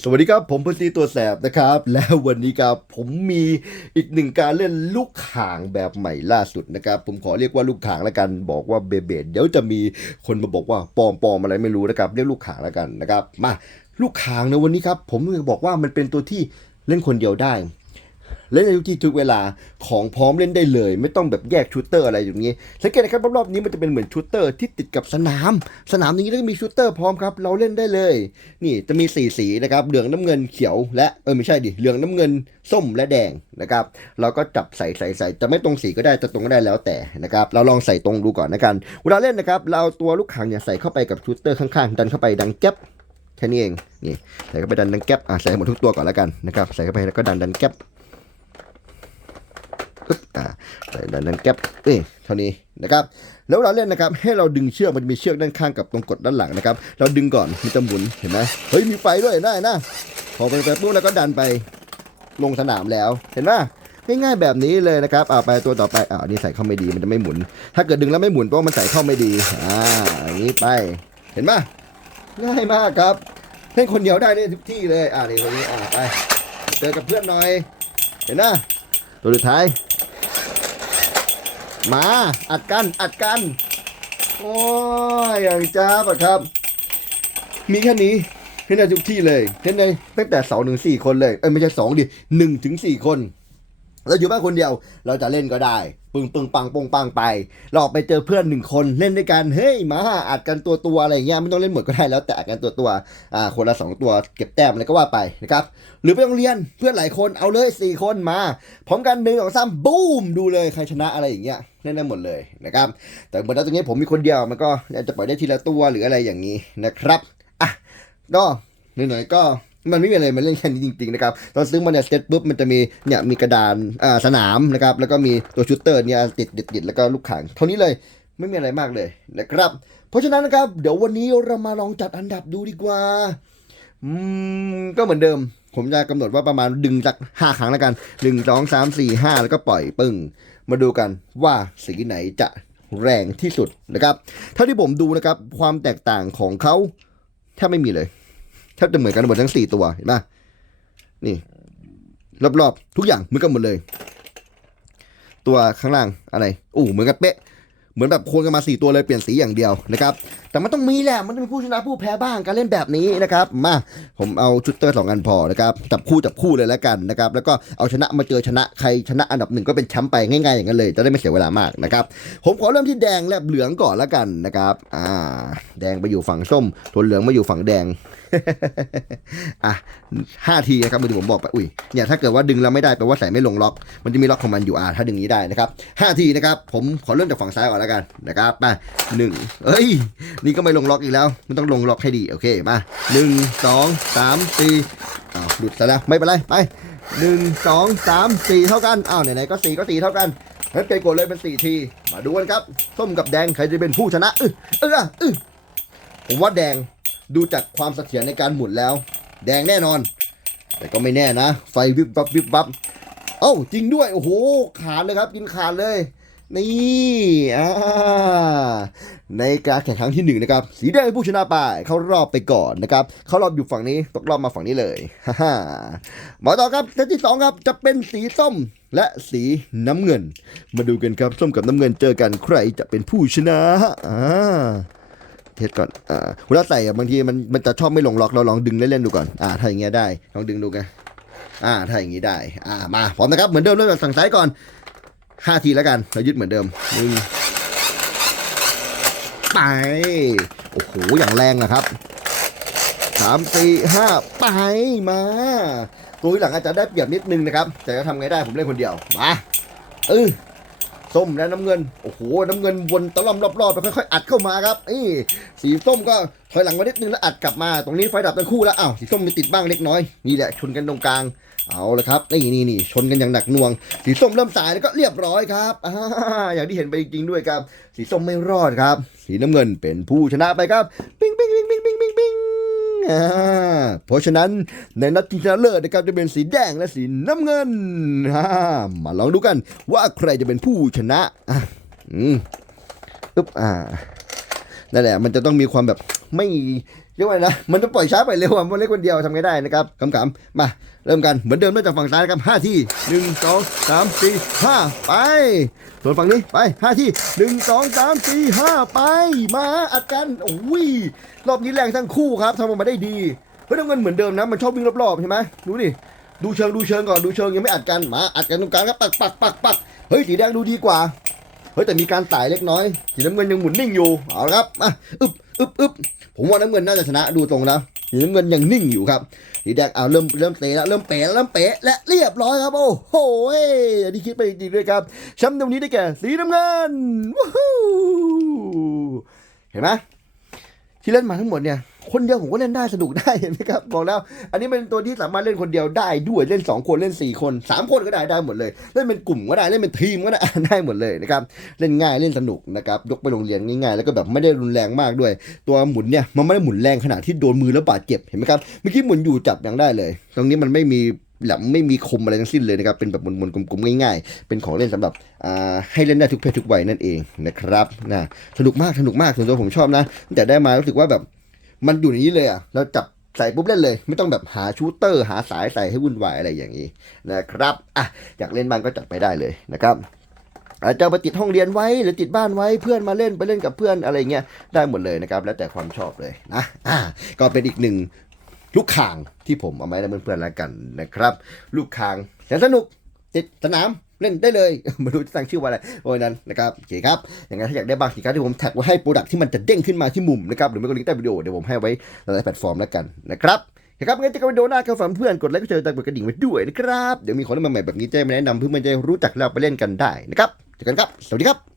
สวัสดีครับ ผมพื้นที่ตัวแสบนะครับ แล้ววันนี้ครับผมมีอีกหนึ่งการเล่นลูกข่างแบบใหม่ล่าสุดนะครับ ผมขอเรียกว่าลูกข่างแล้วกัน บอกว่าเบเบดเดี๋ยวจะมีคนมาบอกว่าปอมปอมอะไรไม่รู้นะครับเรียกลูกข่างแล้วกันนะครับ มาลูกข่างในวันนี้ครับผมจะบอกว่ามันเป็นตัวที่เล่นคนเดียวได้ เล่นในทุกที่ทุกเวลาของพร้อมเล่นได้เลย ไม่ต้องแบบแยกชูเตอร์อะไรอย่างนี้สังเกตนะครับรอบๆนี้มันจะเป็นเหมือนชูเตอร์ที่ติดกับสนาม สนามนี้แล้วก็มีชูเตอร์พร้อมครับเราเล่นได้เลย นี่จะมีสีสีนะครับเหลืองน้ำเงินเขียวและเออไม่ใช่ดิเหลืองน้ำเงินส้มและแดงนะครับเราก็จับใส่ใส่ใส่จะไม่ตรงสีก็ได้จะตรงก็ได้แล้วแต่นะครับเราลองใส่ตรงดูก่อนนะกันเวลาเล่นนะครับเราเอาตัวลูกขังเนี่ยใส่เข้าไปกับชูเตอร์ข้างๆดันเข้าไปดังแก๊ปแค่นี้เองนี่ใส่เข้าไปดันดังแก๊ปอะใส่หมดทุกตัวก่อนแล้วกันนะครับใส่เข้าไปแล้วก็ดันดันแก๊ปปึ๊บ อ่าใส่ดันดันแก๊ปนี่เท่านี้นะครับแล้วเราเล่นนะครับให้เราดึงเชือกมันจะมีเชือกด้านข้างกับตรงกดด้านหลังนะครับ เราดึงก่อนมันจะหมุนเห็นไหมเฮ้ยมีไฟด้วยได้นะพอไปไปปุ๊บแล้วก็ดันไปลงสนามแล้วเห็นไหมง่ายๆแบบนี้เลยนะครับเอาไปตัวต่อไปอ่านนี้ใส่เข้าไม่ดีมันจะไม่หมุน ถ้าเกิดดึงแล้วไม่หมุนเพราะมันใส่เข้าไม่ดีอ่าอย่างนี้ไปเห็นไหมง่ายมากครับเล่นคนเดียวได้ได้ทุกที่เลยอ่านี่ตรงนี้อ่าไปเจอกับเพื่อนหน่อย เห็นไหมตัวสุดท้าย มาอัดกันอัดกัน โอ้ยอย่างจ้าปะครับ มีแค่นี้เล่นได้ทุกที่เลยเล่นได้ตั้งแต่สองถึงสี่คนเลยเอ้ยไม่ใช่สองดิหนึ่งถึงสี่คน เราอยู่บ้านคนเดียวเราจะเล่นก็ได้ ปึงปึงปังปงปังไปเราออกไปเจอเพื่อนหนึ่งคนเล่นด้วยกันเฮ้ยมาอัดกันตัวตัวอะไรเงี้ยไม่ต้องเล่นหมดก็ได้แล้วแต่อัดกันตัวตัวอ่าคนละสองตัวเก็บแต้มอะไรก็ว่าไปนะครับหรือไปโรงเรียนเพื่อนหลายคนเอาเลยสี่คนมาพร้อมกันหนึ่งสองสามบูมดูเลยใครชนะอะไรอย่างเงี้ยเล่นได้หมดเลยนะครับแต่เหมือนตรงนี้ผมมีคนเดียวมันก็จะปล่อยได้ทีละตัวหรืออะไรอย่างนี้นะครับอะก็หน่อยๆก็ มันไม่มีอะไรมันเล่นแค่นี้จริงๆนะครับตอนซื้อมาเนี่ยเสร็จปุ๊บมันจะมีเนี่ยมีกระดานอ่าสนามนะครับแล้วก็มีตัวชูตเตอร์เนี่ยติดติดติดแล้วก็ลูกขังเท่านี้เลยไม่มีอะไรมากเลยนะครับ เพราะฉะนั้นนะครับ เดี๋ยววันนี้เรามาลองจัดอันดับดูดีกว่าอืมก็เหมือนเดิม ผมจะกำหนดว่าประมาณดึงจากห้าครั้งแล้วกันหนึ่งสองสามสี่ห้าแล้วก็ปล่อยปึ้งมาดูกันว่าสีไหนจะแรงที่สุดนะครับเท่าที่ผมดูนะครับ ความแตกต่างของเขาแทบไม่มีเลย บจะเหมือนกันหมดทั้งสี่ตัวเห็นปะนี่ รอบๆ ทุกอย่างเหมือนกันหมดเลย ตัวข้างล่างอะไรอู้เหมือนกันเป๊ะ เหมือนแบบควรกันมาสี่ตัวเลยเปลี่ยนสีอย่างเดียวนะครับแต่มันต้องมีแหละมันต้องมีผู้ชนะผู้แพ้บ้างการเล่นแบบนี้นะครับมาผมเอาชุดเตอร์สองอันพอนะครับจับคู่จับคู่เลยแล้วกันนะครับแล้วก็เอาชนะมาเจอชนะใครชนะอันดับหนึ่งก็เป็นแชมป์ไปง่ายๆอย่างนั้นเลย จะได้ไม่เสียเวลามากนะครับผมขอเริ่มที่แดงและเหลืองก่อนแล้วกันนะครับอ่าแดงไปอยู่ฝั่งส้มส่วนเหลืองมาอยู่ฝั่งแดง อะห้าทีนะครับมือที่ผมบอกไปอุ้ยเนี่ยถ้าเกิดว่าดึงแล้วไม่ได้แปลว่าใส่ไม่ลงล็อก มันจะมีล็อกของมันอยู่อ่าถ้าดึงนี้ได้นะครับห้าทีนะครับ ผมขอเริ่มจากฝั่งซ้ายก่อนแล้วกันนะครับมาหนึ่งเอ้ย นี่ก็ไม่ลงล็อกอีกแล้ว มันต้องลงล็อกให้ดีโอเคมาหนึ่งสองสามสี่อ้าวหลุดซะแล้วไม่เป็นไรไปหนึ่งสองสามสี่เท่ากันอ้าวไหนๆก็สี่ก็สี่เท่ากันงั้นไปกดเลยเป็นสี่ทีมาดูกันครับส้มกับแดงใครจะเป็นผู้ชนะเออเออเออผมว่าแดง ดูจากความเสถียรในการหมุนแล้ว แดงแน่นอน แต่ก็ไม่แน่นะ ไฟวิบวับวิบวับเอ้าจริงด้วย โอ้โห ขาดเลยครับ กินขาดเลย นี่อ่าในการแข่งครั้งที่หนึ่งนะครับ สีแดงเป็นผู้ชนะไป เข้ารอบไปก่อนนะครับ เข้ารอบอยู่ฝั่งนี้ ตกรอบมาฝั่งนี้เลย ฮ่าฮ่ามาต่อครับเซตที่สองครับ จะเป็นสีส้มและสีน้ำเงิน มาดูกันครับ ส้มกับน้ำเงินเจอกันใครจะเป็นผู้ชนะอ่า ทสก่อนอ่าเวลาใส่บางทีมันมันจะชอบไม่ลงล็อกเราลองดึงเล่นๆดูก่อนอ่าถ้าอย่างเงี้ยได้ลองดึงดูกันอ่าถ้าอย่างงี้ได้อ่ามาพร้อมนะครับเหมือนเดิมเริ่มจากสั่งซ้ายก่อนห้าทีแล้วกันเรายึดเหมือนเดิมหนึ่งไปโอ้โหอย่างแรงนะครับสามสี่ห้าไปมาตัวหลังอาจจะได้เปรียบนิดนึงนะครับ แต่จะทำไงได้ผมเล่นคนเดียวมาเออ ส้มและน้ำเงิน โอ้โห น้ำเงินวนตะล่อมรอบๆไปค่อยๆอัดเข้ามาครับนี่สีส้มก็ถอยหลังมานิดนึงแล้วอัดกลับมา ตรงนี้ไฟดับทั้งคู่แล้วอ้าวสีส้มมีติดบ้างเล็กน้อยนี่แหละชนกันตรงกลาง เอาละครับนี่นี่นี่ชนกันอย่างหนักหน่วง สีส้มเริ่มสายแล้วก็เรียบร้อยครับออย่างที่เห็นไปจริงๆด้วยครับ สีส้มไม่รอดครับ สีน้ำเงินเป็นผู้ชนะไปครับ ปิ้งปิ้งปิ้งปิ้งปิ้งปิ้งปิ้งอ่า เพราะฉะนั้นในนัดชิงชนะเลิศนะครับจะเป็นสีแดงและสีน้ำเงินอ่ามาลองดูกันว่าใครจะเป็นผู้ชนะอะอืมอึ๊บอ่านั่นแหละมันจะต้องมีความแบบไม่เรียกว่าไงนะมันจะปล่อยช้าไปเร็วอะมันเล่นคนเดียวทำไงได้นะครับขำๆมาเริ่มกันเหมือนเดิมเริ่มจากฝั่งซ้ายนะครับห้าที่หนึ่งสองสามสี่ห้าไปส่วนฝั่งนี้ไปห้าที่หนึ่งสองสามสี่ห้าไป มาอัดกันโอ้ยรอบนี้แรงทั้งคู่ครับทำออกมาได้ดี ฮ้ยน้ำเงินเหมือนเดิมนะมันชอบวิ่งรอบๆใช่ไหมดูดิดูเชิงดูเชิงก่อนดูเชิงยังไม่อัดกันมาอัดกันตรงกลางครับปักปักปักปักเฮ้ยสีแดงดูดีกว่าเฮ้ยแต่มีการไต่เล็กน้อยสีน้ำเงินยังหมุนนิ่งอยู่เอาละครับอะอึบอึบอึบผมว่าน้ำเงินน่าจะชนะดูตรงนะสีน้ำเงินยังนิ่งอยู่ครับสีแดงเอาเริ่มเริ่มเตะแล้วเริ่มเป๋แล้วเริ่มเป๋และเรียบร้อยครับโอ้โหอันนี้คิดไปจริงด้วยครับแชมป์ตรงนี้ได้แก่สีน้ำเงินวู้เห็นไหมที่เล่นมาทั้งหมดเนี่ย คนเดียวผมก็เล่นได้สนุกได้เห็นไหมครับบอกแล้ว อันนี้เป็นตัวที่สามารถเล่นคนเดียวได้ด้วยเล่น 2 คนเล่น 4 คน 3 คนก็ได้ได้หมดเลย เล่นเป็นกลุ่มก็ได้เล่นเป็นทีมก็ได้ได้หมดเลยนะครับเล่นง่ายเล่นสนุกนะครับยกไปโรงเรียนง่ายๆ แล้วก็แบบไม่ได้รุนแรงมากด้วย ตัวหมุนเนี่ยมันไม่ได้หมุนแรงขนาดที่โดนมือแล้วบาดเจ็บเห็นไหมครับเมื่อกี้หมุนอยู่จับยังได้เลย ตรงนี้มันไม่มีแหลมไม่มีคมอะไรทั้งสิ้นเลยนะครับ เป็นแบบหมุนๆกลมๆง่ายๆ เป็นของเล่นสำหรับอ่าให้เล่นได้ทุกเพศทุกวัยนั่นเองนะครับนะสนุกมากสนุกมากส่วนตัวผมชอบนะตั้งแต่ได้มารู้สึกว่าแบบ มันอยู่ในนี้เลยอะเราจับใส่ปุ๊บเล่นเลย ไม่ต้องแบบหาชูเตอร์ หาสายใส่ให้วุ่นวายอะไรอย่างนี้นะครับอะอยากเล่นบ้างก็จัดไปได้เลยนะครับอาจจะเอาไปติดห้องเรียนไว้หรือติดบ้านไว้เพื่อนมาเล่นไปเล่นกับเพื่อนอะไรเงี้ยได้หมดเลยนะครับ แล้วแต่ความชอบเลยนะอะก็เป็นอีกหนึ่งลูกคางที่ผมเอามาให้เพื่อนๆแล้วกันนะครับ ลูกคางแสนสนุกติดสนาม เล่นได้เลย ไม่รู้จะตั้งชื่อว่าอะไรโอ้ยนั้นนะครับโอเคครับอย่างนั้นถ้าอยากได้บางสินค้าที่ผมแท็กไว้ให้โปรดักที่มันจะเด้งขึ้นมาที่มุมนะครับหรือไม่ก็ลิงก์ใต้วิดีโอเดี๋ยวผมให้ไว้หลายแพลตฟอร์มแล้วกันนะครับโอเครับงั้นจะกันวิดีโอหน้าครับฝากเพื่อนกดไลค์กดแชร์กดกระดิ่งไว้ด้วยนะครับ เดี๋ยวมีของเล่นใหม่ๆแบบนี้จะมาแนะนำเพื่อนๆจะรู้จักเราไปเล่นกันได้นะครับเจอกันครับ สวัสดีครับ